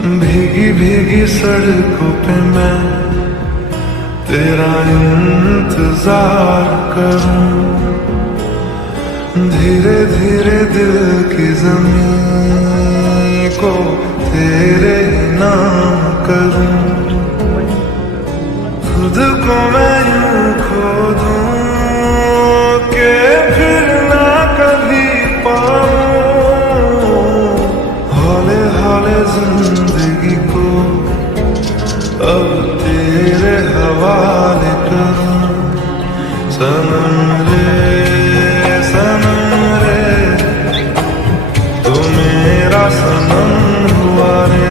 भीगी भीगी सड़कों पे मैं तेरा इंतजार करूं, धीरे धीरे दिल की ज़मीं को तेरे नाम करूं, खुद को मैं